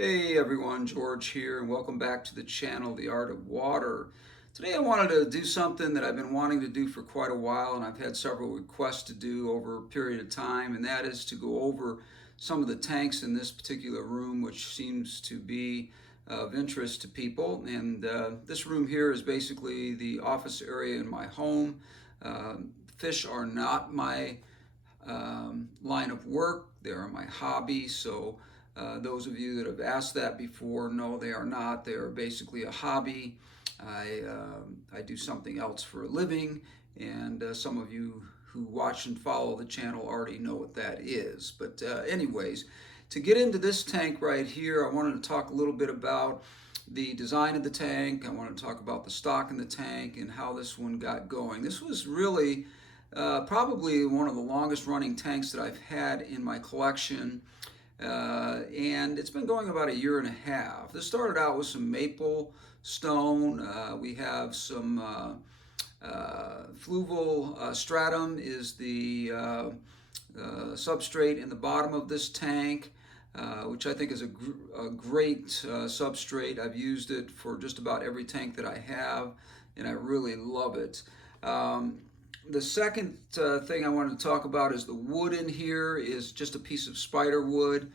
Hey everyone, George here, and welcome back to the channel, The Art of Water. Today I wanted to do something that I've been wanting to do for quite a while, and I've had several requests to do over a period of time, and that is to go over some of the tanks in this particular room, which seems to be of interest to people. And this room here is basically the office area in my home. Fish are not my line of work. They are my hobby. So those of you that have asked that before, no, they are not. They are basically a hobby. I do something else for a living, and some of you who watch and follow the channel already know what that is. But anyways, to get into this tank right here, I wanted to talk a little bit about the design of the tank. I want to talk about the stock in the tank and how this one got going. This was really probably one of the longest running tanks that I've had in my collection, and it's been going about a year and a half. This started out with some maple stone. We have some fluval stratum is the substrate in the bottom of this tank, which I think is a great substrate. I've used it for just about every tank that I have, and I really love it. The second thing I wanted to talk about is the wood in here is just a piece of spider wood.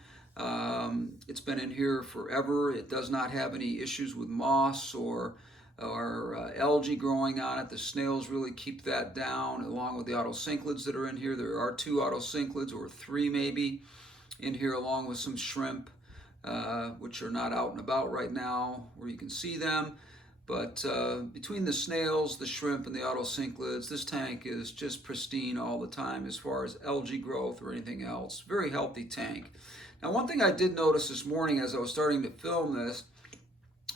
It's been in here forever. It does not have any issues with moss or algae growing on it. The snails really keep that down, along with the autocinclids that are in here. There are two autocinclids, or three maybe, in here, along with some shrimp, which are not out and about right now where you can see them. But between the snails, the shrimp, and the autocinclids, this tank is just pristine all the time as far as algae growth or anything else. Very healthy tank. Now, one thing I did notice this morning as I was starting to film this,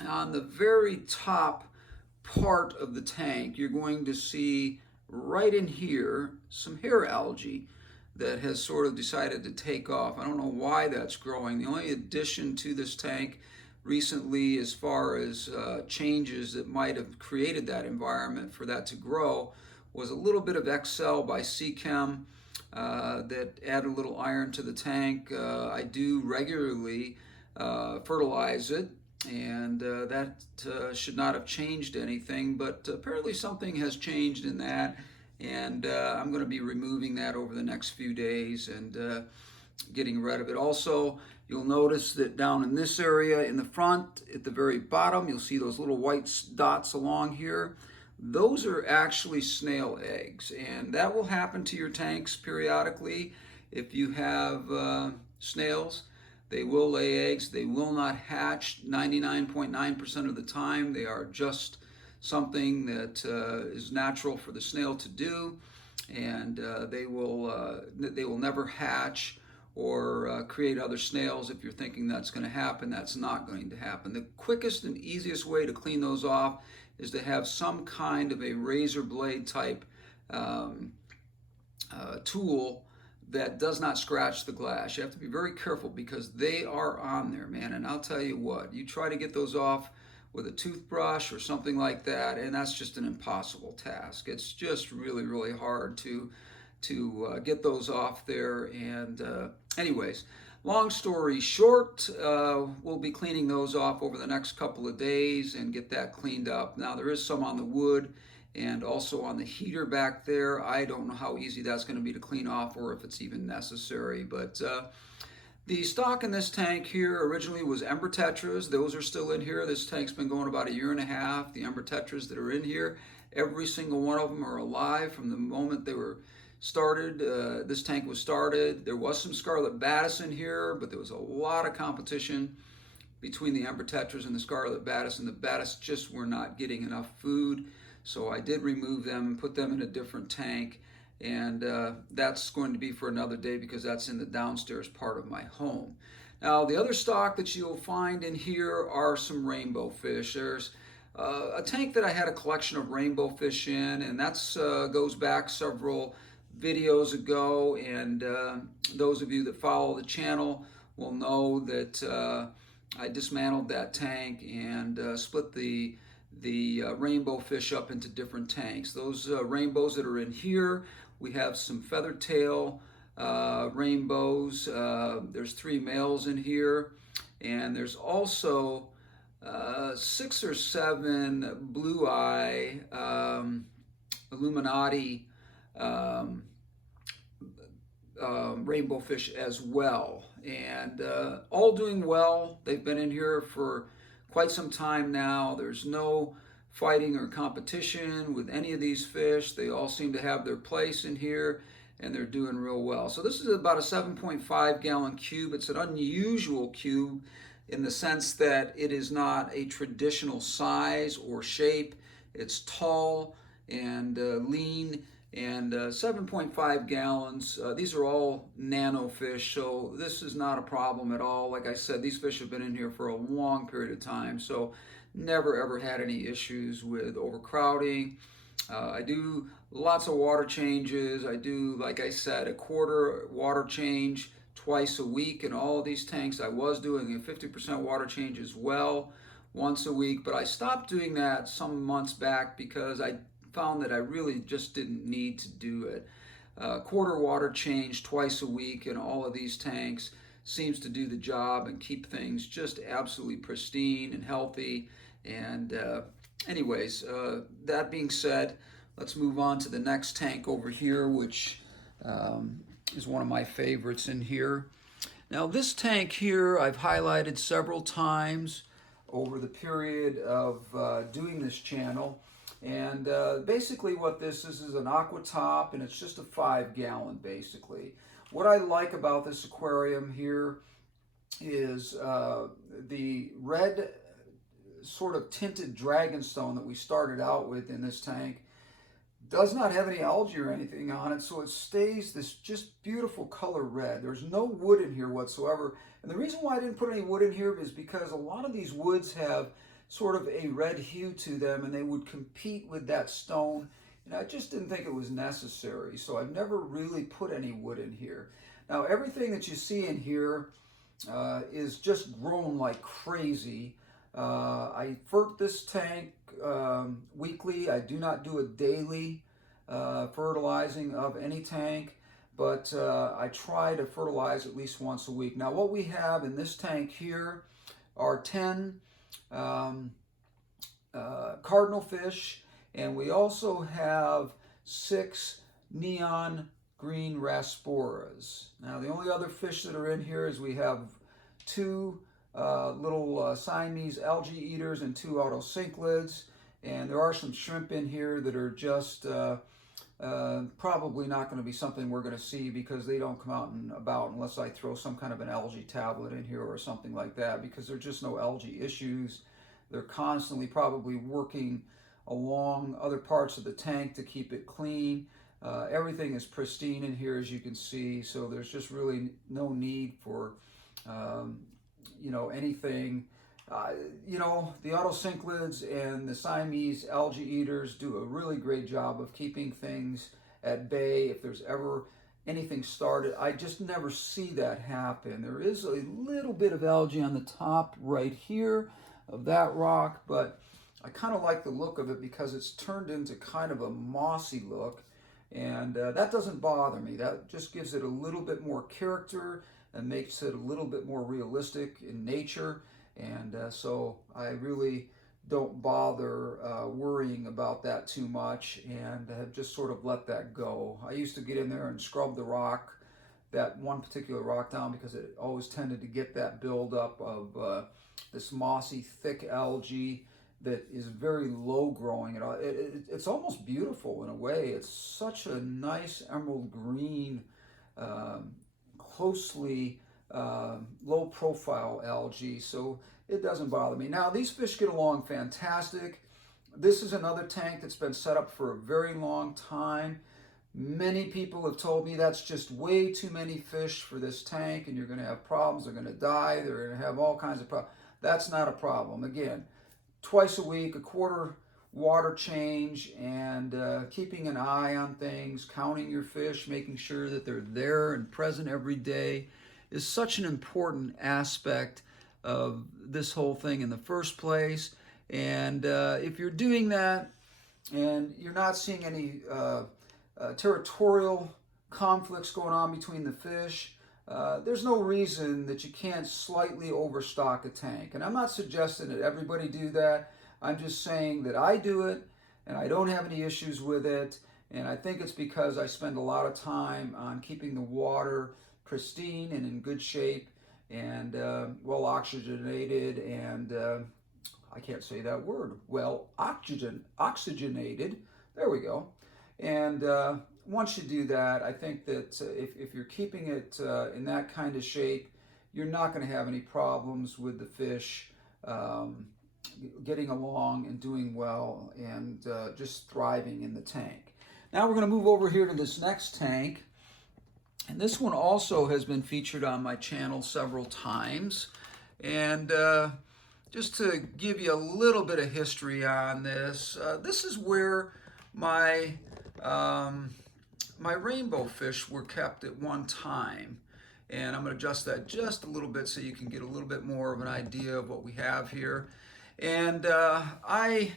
on the very top part of the tank, you're going to see right in here some hair algae that has sort of decided to take off. I don't know why that's growing. The only addition to this tank recently, as far as changes that might have created that environment for that to grow, was a little bit of Excel by Segen that added a little iron to the tank. I do regularly fertilize it, and that should not have changed anything, but apparently something has changed in that, and I'm going to be removing that over the next few days and getting rid of it. Also, you'll notice that down in this area in the front, at the very bottom, you'll see those little white dots along here. Those are actually snail eggs, and that will happen to your tanks periodically. If you have snails, they will lay eggs. They will not hatch 99.9% of the time. They are just something that is natural for the snail to do, and they will never hatch or create other snails. If you're thinking that's going to happen, that's not going to happen. The quickest and easiest way to clean those off is to have some kind of a razor blade type tool that does not scratch the glass. You have to be very careful because they are on there, man. And I'll tell you what, you try to get those off with a toothbrush or something like that, and that's just an impossible task. It's just really, really hard to get those off there. And anyways, long story short, we'll be cleaning those off over the next couple of days and get that cleaned up. Now, there is some on the wood and also on the heater back there. I don't know how easy that's going to be to clean off or if it's even necessary, but the stock in this tank here originally was ember tetras. Those are still in here. This tank's been going about a year and a half. The ember tetras that are in here, every single one of them are alive from the moment they were started. This tank was started. There was some scarlet Battis in here, but there was a lot of competition between the ember tetras and the scarlet Battis, and the Battis just were not getting enough food. So I did remove them and put them in a different tank, and that's going to be for another day because that's in the downstairs part of my home. Now, the other stock that you'll find in here are some rainbow fish. There's a tank that I had a collection of rainbow fish in, and that's goes back several videos ago, and those of you that follow the channel will know that I dismantled that tank and split the rainbow fish up into different tanks. Those rainbows that are in here, we have some feather tail rainbows. There's 3 males in here, And there's also 6 or 7 blue eye Illuminati um, rainbow fish as well, and all doing well. They've been in here for quite some time now. There's no fighting or competition with any of these fish. They all seem to have their place in here, and they're doing real well. So this is about a 7.5 gallon cube. It's an unusual cube in the sense that it is not a traditional size or shape. It's tall and lean, and 7.5 gallons. These are all nano fish, so this is not a problem at all. Like I said, these fish have been in here for a long period of time, so never ever had any issues with overcrowding. I do lots of water changes. I do, like I said, a quarter water change twice a week in all of these tanks. I was doing a 50% water change as well once a week, but I stopped doing that some months back because I found that I really just didn't need to do it. Quarter water change twice a week in all of these tanks seems to do the job and keep things just absolutely pristine and healthy. And anyways, that being said, let's move on to the next tank over here, which is one of my favorites in here. Now this tank here I've highlighted several times over the period of doing this channel. And basically what this is an aqua top, and it's just a 5 gallon basically. What I like about this aquarium here is the red sort of tinted dragonstone that we started out with in this tank does not have any algae or anything on it, so it stays this just beautiful color red. There's no wood in here whatsoever. And the reason why I didn't put any wood in here is because a lot of these woods have sort of a red hue to them, and they would compete with that stone, and I just didn't think it was necessary, so I've never really put any wood in here. Now everything that you see in here is just grown like crazy. I fert this tank weekly. I do not do a daily fertilizing of any tank, but I try to fertilize at least once a week. Now what we have in this tank here are 10 cardinal fish, and we also have 6 neon green rasporas. Now the only other fish that are in here is we have 2 little Siamese algae eaters and 2 autocinclids, and there are some shrimp in here that are just probably not going to be something we're going to see because they don't come out and about unless I throw some kind of an algae tablet in here or something like that, because there's just no algae issues. They're constantly probably working along other parts of the tank to keep it clean. Everything is pristine in here, as you can see, so there's just really no need for anything. The autocinclids and the Siamese algae eaters do a really great job of keeping things at bay. If there's ever anything started, I just never see that happen. There is a little bit of algae on the top right here of that rock, but I kind of like the look of it because it's turned into kind of a mossy look, and that doesn't bother me. That just gives it a little bit more character and makes it a little bit more realistic in nature, and so I really don't bother worrying about that too much, and have just sort of let that go. I used to get in there and scrub the rock, that one particular rock, down because it always tended to get that buildup of this mossy, thick algae that is very low growing. It's almost beautiful in a way. It's such a nice emerald green, closely low profile algae, so it doesn't bother me. Now these fish get along fantastic. This is another tank that's been set up for a very long time. Many people have told me that's just way too many fish for this tank and you're going to have problems, they're going to die, they're going to have all kinds of problems. That's not a problem. Again, twice a week, a quarter water change, and keeping an eye on things, counting your fish, making sure that they're there and present every day is such an important aspect of this whole thing in the first place. And if you're doing that and you're not seeing any territorial conflicts going on between the fish, there's no reason that you can't slightly overstock a tank. And I'm not suggesting that everybody do that. I'm just saying that I do it and I don't have any issues with it. And I think it's because I spend a lot of time on keeping the water pristine and in good shape and well oxygenated and I can't say that word. Well, oxygenated. There we go. And once you do that, I think that if you're keeping it in that kind of shape, you're not going to have any problems with the fish getting along and doing well and just thriving in the tank. Now we're going to move over here to this next tank. And this one also has been featured on my channel several times. And just to give you a little bit of history on this, this is where my my rainbow fish were kept at one time. And I'm going to adjust that just a little bit so you can get a little bit more of an idea of what we have here. And I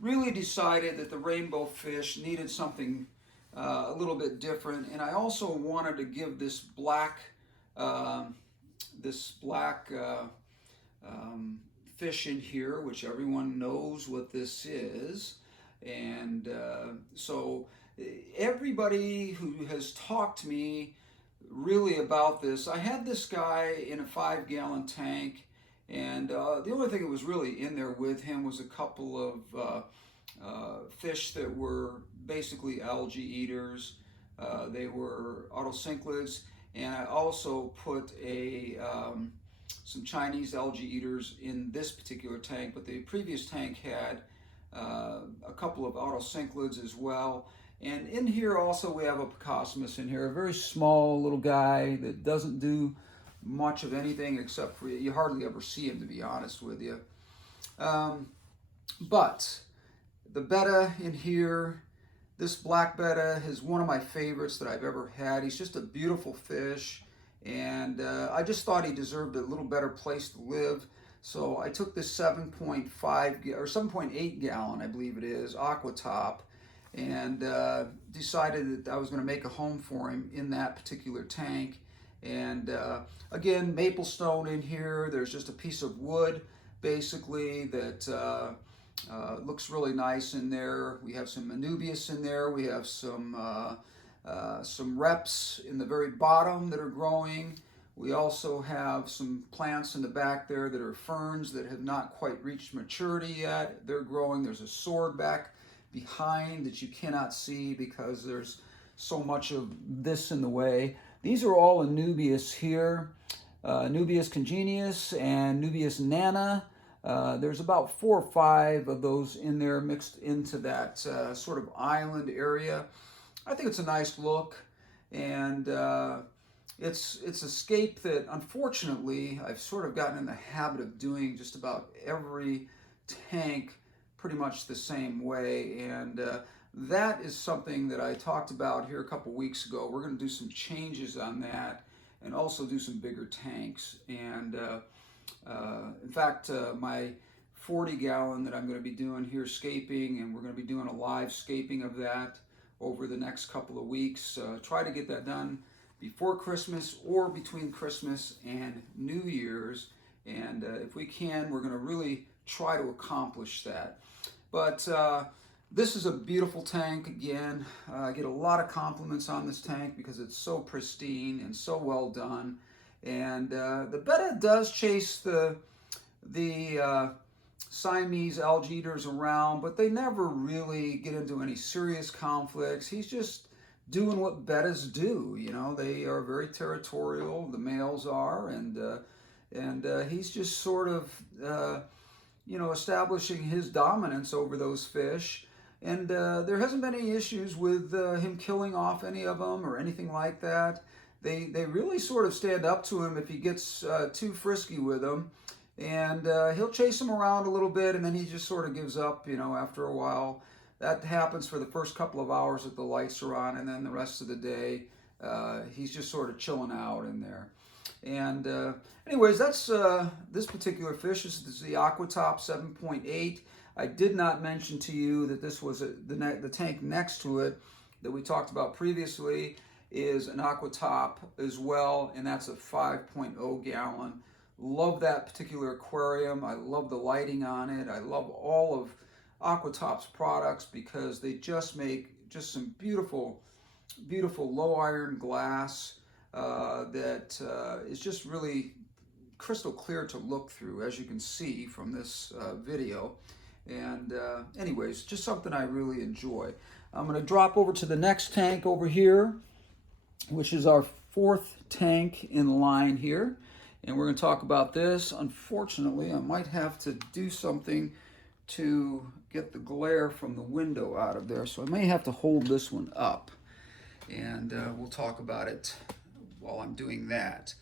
really decided that the rainbow fish needed something a little bit different, and I also wanted to give this black fish in here, which everyone knows what this is, and so everybody who has talked to me really about this, I had this guy in a 5-gallon tank, and the only thing that was really in there with him was a couple of fish that were basically algae eaters. They were autocinclids, and I also put some Chinese algae eaters in this particular tank, but the previous tank had a couple of autocinclids as well. And in here also we have a Picosmus in here, a very small little guy that doesn't do much of anything except for, you hardly ever see him, to be honest with you. But the Betta in here, this black Betta is one of my favorites that I've ever had. He's just a beautiful fish, and I just thought he deserved a little better place to live. So I took this 7.5 or 7.8 gallon, I believe it is, Aqua Top, and decided that I was going to make a home for him in that particular tank. And again, maple stone in here. There's just a piece of wood basically that looks really nice in there. We have some Anubias in there. We have some reps in the very bottom that are growing. We also have some plants in the back there that are ferns that have not quite reached maturity yet. They're growing. There's a sword back behind that you cannot see because there's so much of this in the way. These are all Anubias here, Anubias congenius and Anubias nana. There's about 4 or 5 of those in there mixed into that sort of island area. I think it's a nice look, and it's a scape that unfortunately I've sort of gotten in the habit of doing just about every tank pretty much the same way, and that is something that I talked about here a couple weeks ago. We're going to do some changes on that and also do some bigger tanks. And in fact, my 40-gallon that I'm going to be doing here scaping, and we're going to be doing a live scaping of that over the next couple of weeks. Try to get that done before Christmas or between Christmas and New Year's. And if we can, we're going to really try to accomplish that. But this is a beautiful tank again. I get a lot of compliments on this tank because it's so pristine and so well done. And the Betta does chase the Siamese algae eaters around, but they never really get into any serious conflicts. He's just doing what Bettas do. You know, they are very territorial, the males are, and he's just sort of establishing his dominance over those fish. And there hasn't been any issues with him killing off any of them or anything like that. They really sort of stand up to him if he gets too frisky with them. And he'll chase them around a little bit, and then he just sort of gives up, after a while. That happens for the first couple of hours that the lights are on, and then the rest of the day, he's just sort of chilling out in there. And anyways, that's this particular fish. This is the Aqua Top 7.8. I did not mention to you that this was the tank next to it that we talked about previously. is an aqua top as well, and that's a 5.0 gallon. Love that particular aquarium. I love the lighting on it. I love all of Aquatop's products because they just make just some beautiful, beautiful low iron glass that is just really crystal clear to look through, as you can see from this video. And anyways, just something I really enjoy. I'm going to drop over to the next tank over here, which is our fourth tank in line here. And we're going to talk about this. Unfortunately, I might have to do something to get the glare from the window out of there. So I may have to hold this one up. And we'll talk about it while I'm doing that.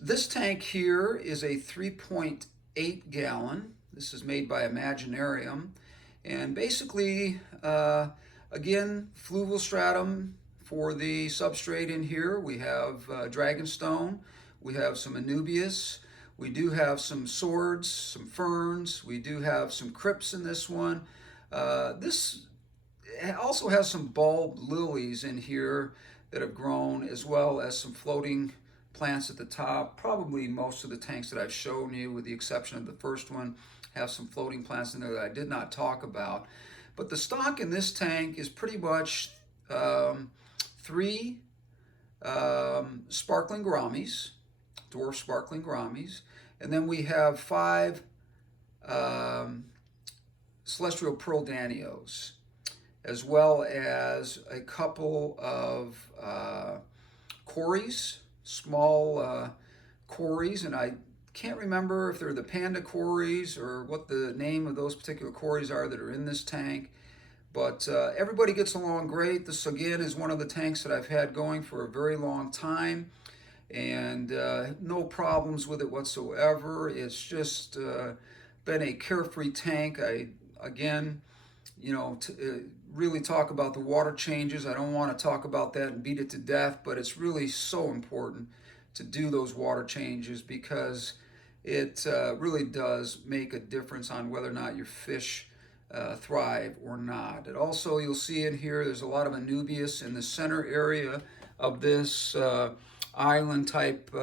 This tank here is a 3.8 gallon. This is made by Imaginarium. And basically, again, fluvial stratum for the substrate in here. We have dragonstone. We have some anubias. We do have some swords, some ferns. We do have some crypts in this one. This also has some bulb lilies in here that have grown, as well as some floating plants at the top. Probably most of the tanks that I've shown you, with the exception of the first one, have some floating plants in there that I did not talk about. But the stock in this tank is pretty much 3 sparkling gouramis, dwarf sparkling gouramis, and then we have 5 celestial pearl danios, as well as a couple of cories, small cories, and I can't remember if they're the panda cories or what the name of those particular cories are that are in this tank. But everybody gets along great. This, again, is one of the tanks that I've had going for a very long time, and no problems with it whatsoever. It's just been a carefree tank. Again, you know, really talk about the water changes. I don't want to talk about that and beat it to death, but it's really so important to do those water changes because it really does make a difference on whether or not your fish thrive or not. And also, you'll see in here, there's a lot of anubias in the center area of this island type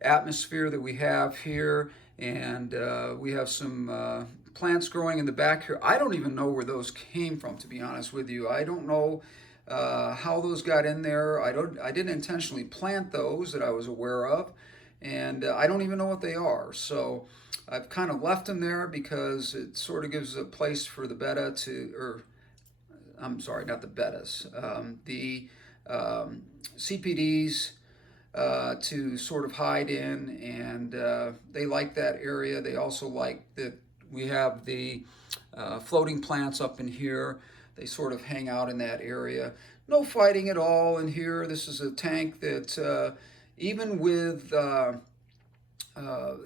atmosphere that we have here, and we have some plants growing in the back here. I don't even know where those came from, to be honest with you. I don't know how those got in there. I didn't intentionally plant those that I was aware of, and I don't even know what they are. So I've kind of left them there because it sort of gives a place for the Betta to, or I'm sorry, not the Bettas, the CPDs to sort of hide in, and they like that area. They also like that we have the floating plants up in here. They sort of hang out in that area. No fighting at all in here. This is a tank that even with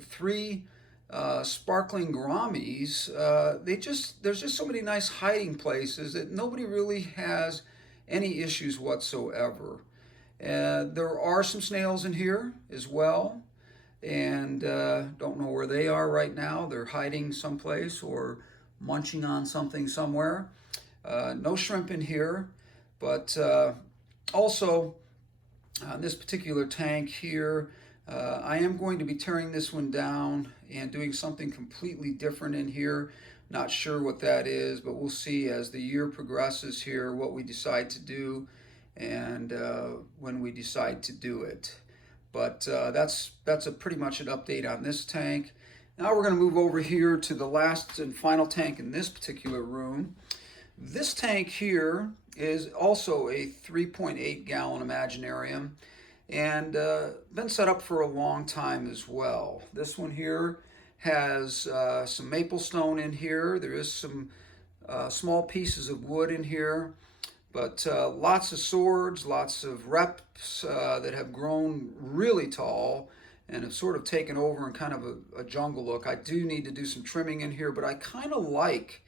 3 sparkling gouramis, there's just so many nice hiding places that nobody really has any issues whatsoever. There are some snails in here as well, and don't know where they are right now. They're hiding someplace or munching on something somewhere. No shrimp in here, but also on this particular tank here, I am going to be tearing this one down and doing something completely different in here. Not sure what that is, but we'll see as the year progresses here what we decide to do and when we decide to do it. But that's pretty much an update on this tank. Now we're going to move over here to the last and final tank in this particular room. This tank here is also a 3.8 gallon Imaginarium, and been set up for a long time as well. This one here has some maple stone in here. There is some small pieces of wood in here, but lots of swords, lots of reps that have grown really tall and have sort of taken over in kind of a jungle look. I do need to do some trimming in here, but I kind of like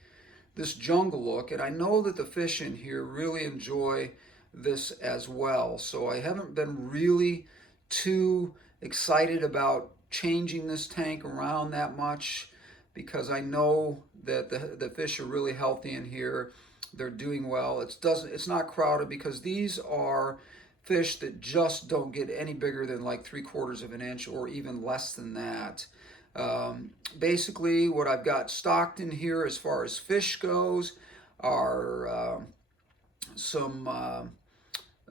this jungle look, and I know that the fish in here really enjoy this as well. So I haven't been really too excited about changing this tank around that much because I know that the fish are really healthy in here. They're doing well. It's not crowded because these are fish that just don't get any bigger than like 3/4 of an inch or even less than that. Basically, what I've got stocked in here as far as fish goes are some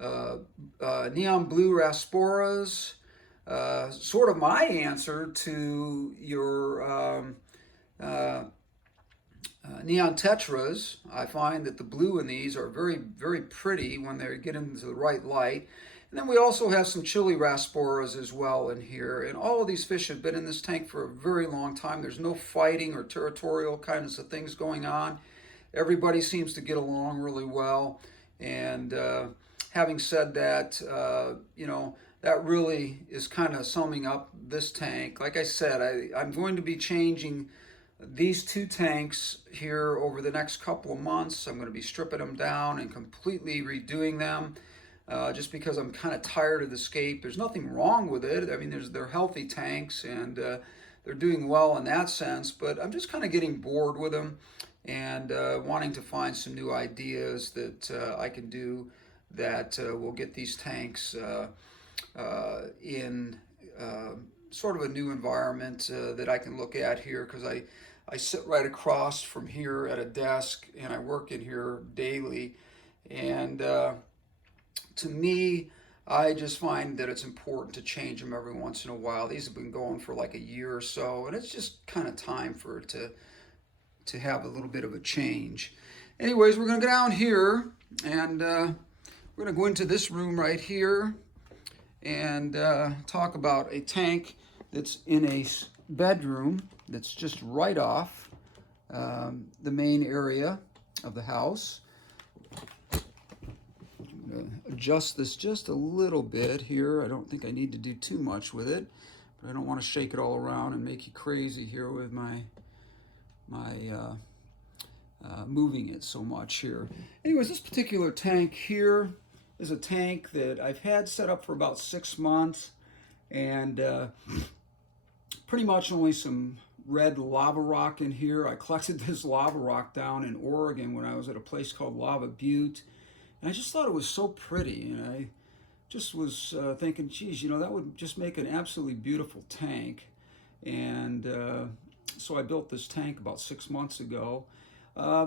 neon blue rasporas, sort of my answer to your neon tetras. I find that the blue in these are very, very pretty when they get into the right light. And then we also have some chili rasporas as well in here. And all of these fish have been in this tank for a very long time. There's no fighting or territorial kinds of things going on. Everybody seems to get along really well. And having said that, that really is kind of summing up this tank. Like I said, I'm going to be changing these two tanks here over the next couple of months. I'm going to be stripping them down and completely redoing them, just because I'm kind of tired of the scape. There's nothing wrong with it. I mean, they're healthy tanks, and they're doing well in that sense, but I'm just kind of getting bored with them and wanting to find some new ideas that I can do that will get these tanks in sort of a new environment that I can look at here, because I sit right across from here at a desk and I work in here daily. And to me, I just find that it's important to change them every once in a while. These have been going for like a year or so, and it's just kind of time for it to have a little bit of a change. Anyways, we're going to go down here, and we're going to go into this room right here and talk about a tank that's in a bedroom that's just right off the main area of the house. I'm going to adjust this just a little bit here. I don't think I need to do too much with it, but I don't want to shake it all around and make you crazy here with my moving it so much here. Anyways, this particular tank here is a tank that I've had set up for about 6 months, and pretty much only some red lava rock in here. I collected this lava rock down in Oregon when I was at a place called Lava Butte, and I just thought it was so pretty, and I just was thinking, geez, that would just make an absolutely beautiful tank. And so I built this tank about 6 months ago.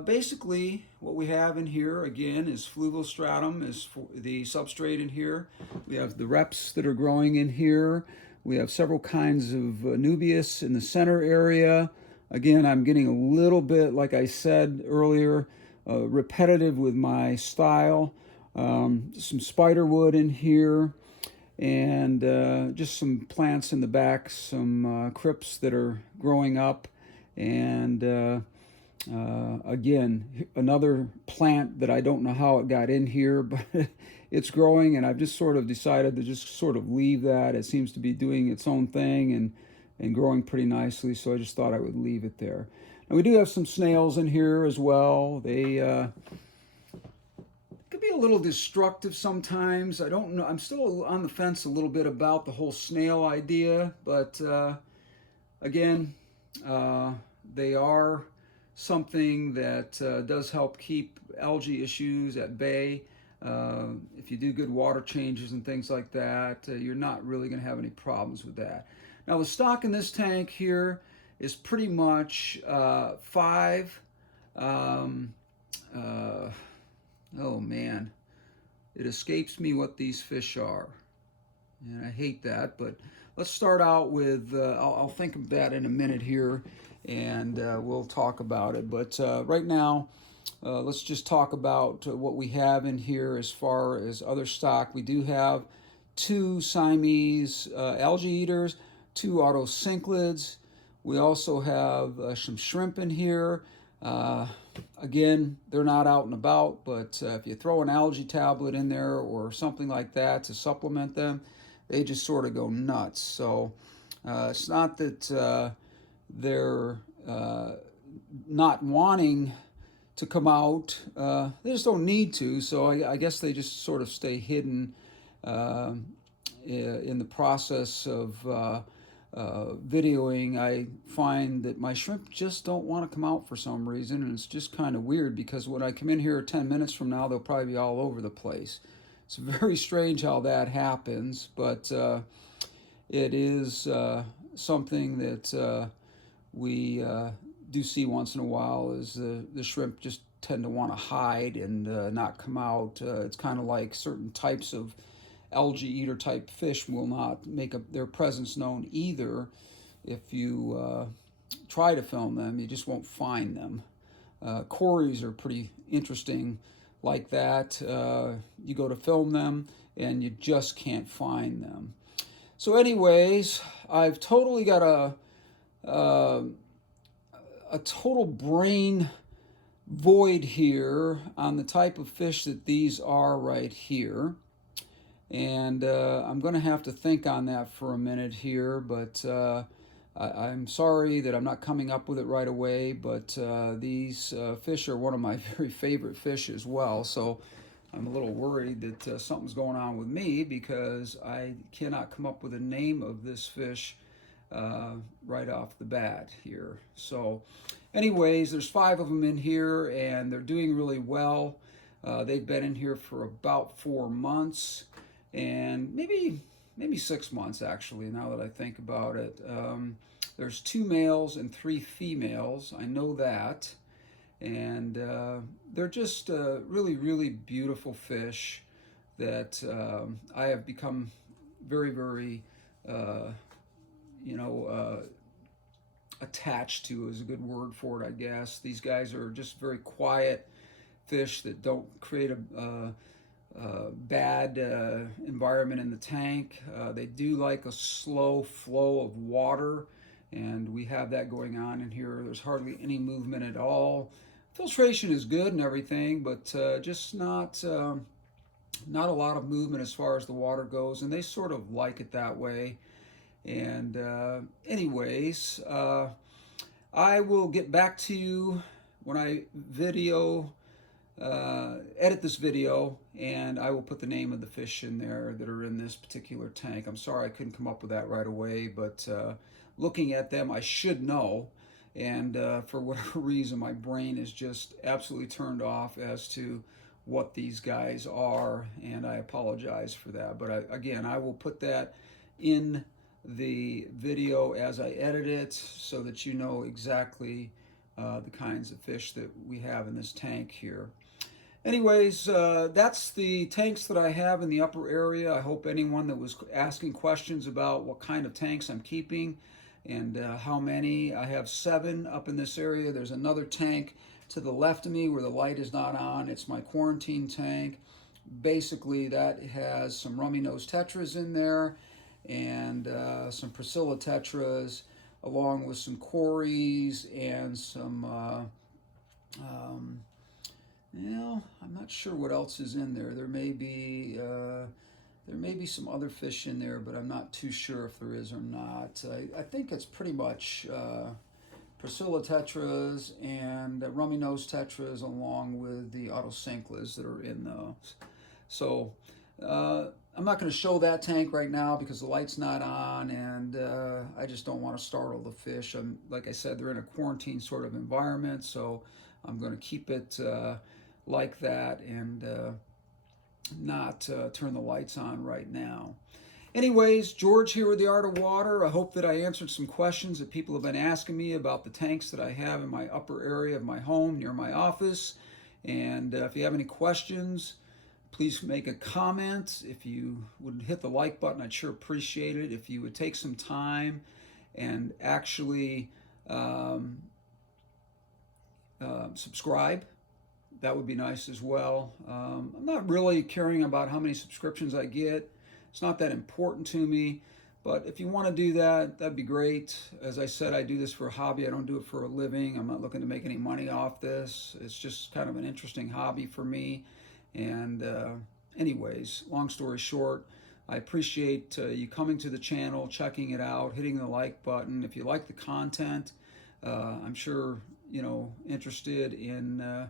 Basically, what we have in here, again, is fluvial stratum, is for the substrate in here. We have the reps that are growing in here. We have several kinds of nubius in the center area. Again, I'm getting a little bit, like I said earlier, repetitive with my style. Some spiderwood in here, and just some plants in the back, some crypts that are growing up, and again, another plant that I don't know how it got in here, but it's growing, and I've just sort of decided to just sort of leave that. It seems to be doing its own thing and growing pretty nicely, so I just thought I would leave it there. And we do have some snails in here as well. They could be a little destructive sometimes. I don't know. I'm still on the fence a little bit about the whole snail idea, but again, they are something that does help keep algae issues at bay. If you do good water changes and things like that, you're not really going to have any problems with that. Now, the stock in this tank here is pretty much 5. Oh man, it escapes me what these fish are, and I hate that. But let's start out with, I'll think of that in a minute here, and we'll talk about it. But right now, let's just talk about what we have in here as far as other stock. We do have 2 Siamese algae eaters, 2 autocinclids. We also have some shrimp in here. Again, they're not out and about, but if you throw an algae tablet in there or something like that to supplement them, they just sort of go nuts. So it's not that they're not wanting to come out. They just don't need to, so I guess they just sort of stay hidden in the process of videoing. I find that my shrimp just don't want to come out for some reason, and it's just kind of weird because when I come in here 10 minutes from now, they'll probably be all over the place. It's very strange how that happens, but it is something that we do see once in a while. Is the shrimp just tend to want to hide and not come out. It's kind of like certain types of algae eater type fish will not make their presence known either. If you try to film them, you just won't find them. Cories are pretty interesting like that. You go to film them and you just can't find them. So anyways, I've totally got a total brain void here on the type of fish that these are right here. And I'm going to have to think on that for a minute here, but I'm sorry that I'm not coming up with it right away, but these fish are one of my very favorite fish as well. So I'm a little worried that something's going on with me because I cannot come up with a name of this fish right off the bat here. So anyways, there's 5 of them in here and they're doing really well. They've been in here for about 4 months and maybe 6 months actually, now that I think about it. There's 2 males and 3 females, I know that. And they're just really, really beautiful fish that I have become very, very, attached to is a good word for it, I guess. These guys are just very quiet fish that don't create a bad environment in the tank. They do like a slow flow of water, and we have that going on in here. There's hardly any movement at all. Filtration is good and everything, but just not a lot of movement as far as the water goes, and they sort of like it that way. And anyways, I will get back to you when I edit this video, and I will put the name of the fish in there that are in this particular tank. I'm sorry I couldn't come up with that right away, but looking at them, I should know. And for whatever reason, my brain is just absolutely turned off as to what these guys are, and I apologize for that. But again, I will put that in the video as I edit it so that you know exactly the kinds of fish that we have in this tank here. Anyways, that's the tanks that I have in the upper area. I hope anyone that was asking questions about what kind of tanks I'm keeping and how many. I have 7 up in this area. There's another tank to the left of me where the light is not on. It's my quarantine tank. Basically, that has some rummy nose tetras in there and some Priscilla tetras, along with some cories and some, I'm not sure what else is in there. There may be some other fish in there, but I'm not too sure if there is or not. I think it's pretty much Priscilla tetras and rummy nose tetras, along with the autocinclas that are in those. So I'm not going to show that tank right now because the light's not on, and I just don't want to startle the fish. Like I said, they're in a quarantine sort of environment, so I'm going to keep it like that and not turn the lights on right now. Anyways, George here with The Art of Water. I hope that I answered some questions that people have been asking me about the tanks that I have in my upper area of my home near my office. And if you have any questions, please make a comment. If you would hit the like button, I'd sure appreciate it. If you would take some time and actually subscribe, that would be nice as well. I'm not really caring about how many subscriptions I get. It's not that important to me, but if you want to do that, that'd be great. As I said, I do this for a hobby. I don't do it for a living. I'm not looking to make any money off this. It's just kind of an interesting hobby for me. And anyways, long story short, I appreciate you coming to the channel, checking it out, hitting the like button. If you like the content, I'm sure, interested in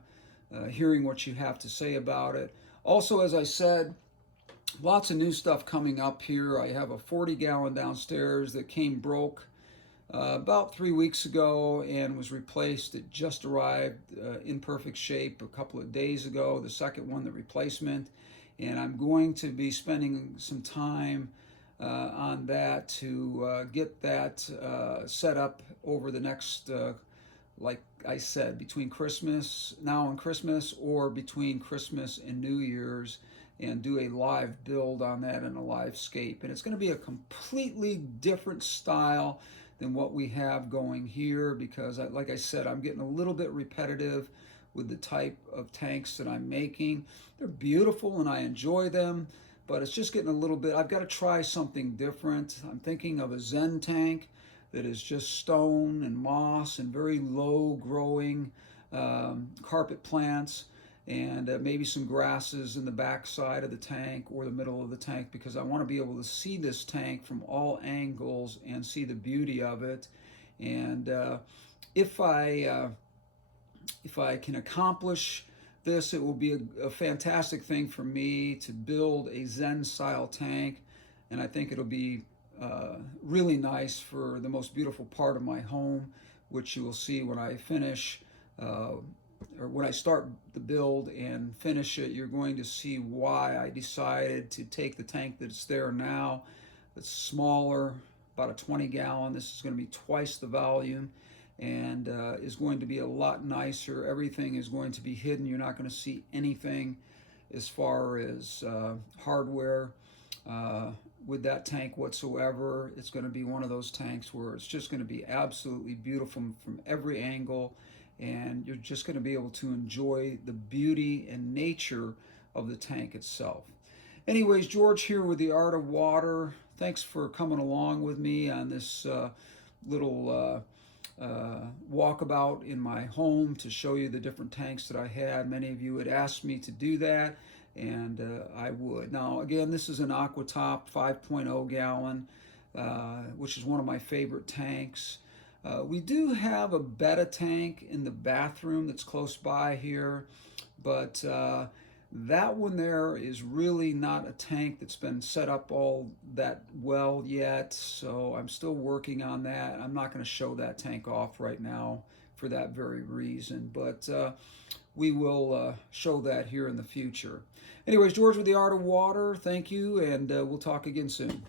hearing what you have to say about it. Also, as I said, lots of new stuff coming up here. I have a 40-gallon downstairs that came broke about 3 weeks ago and was replaced. It just arrived in perfect shape a couple of days ago. The second one, the replacement. and I'm going to be spending some time on that to get that set up over the next, like I said, between Christmas, now and Christmas, or between Christmas and New Year's, and do a live build on that and a live scape. And it's going to be a completely different style than what we have going here because, like I said, I'm getting a little bit repetitive with the type of tanks that I'm making. They're beautiful and I enjoy them, but it's just getting a little bit, I've got to try something different. I'm thinking of a Zen tank that is just stone and moss and very low growing carpet plants, and maybe some grasses in the back side of the tank or the middle of the tank, because I want to be able to see this tank from all angles and see the beauty of it. And if I can accomplish this, it will be a fantastic thing for me to build a Zen style tank, and I think it'll be really nice for the most beautiful part of my home, which you will see when I finish, or when I start the build and finish it. You're going to see why I decided to take the tank that's there now. It's smaller, about a 20-gallon. This is going to be twice the volume, and is going to be a lot nicer. Everything is going to be hidden. You're not going to see anything as far as hardware with that tank whatsoever. It's going to be one of those tanks where it's just going to be absolutely beautiful from every angle, and you're just going to be able to enjoy the beauty and nature of the tank itself. Anyways, George here with The Art of Water. Thanks for coming along with me on this little walkabout in my home to show you the different tanks that I had. Many of you had asked me to do that, and I would. Now, again, this is an Aquatop 5.0 gallon, which is one of my favorite tanks. We do have a Betta tank in the bathroom that's close by here, but that one there is really not a tank that's been set up all that well yet, so I'm still working on that. I'm not going to show that tank off right now for that very reason, but we will show that here in the future. Anyways, George with The Art of Water, thank you, and we'll talk again soon.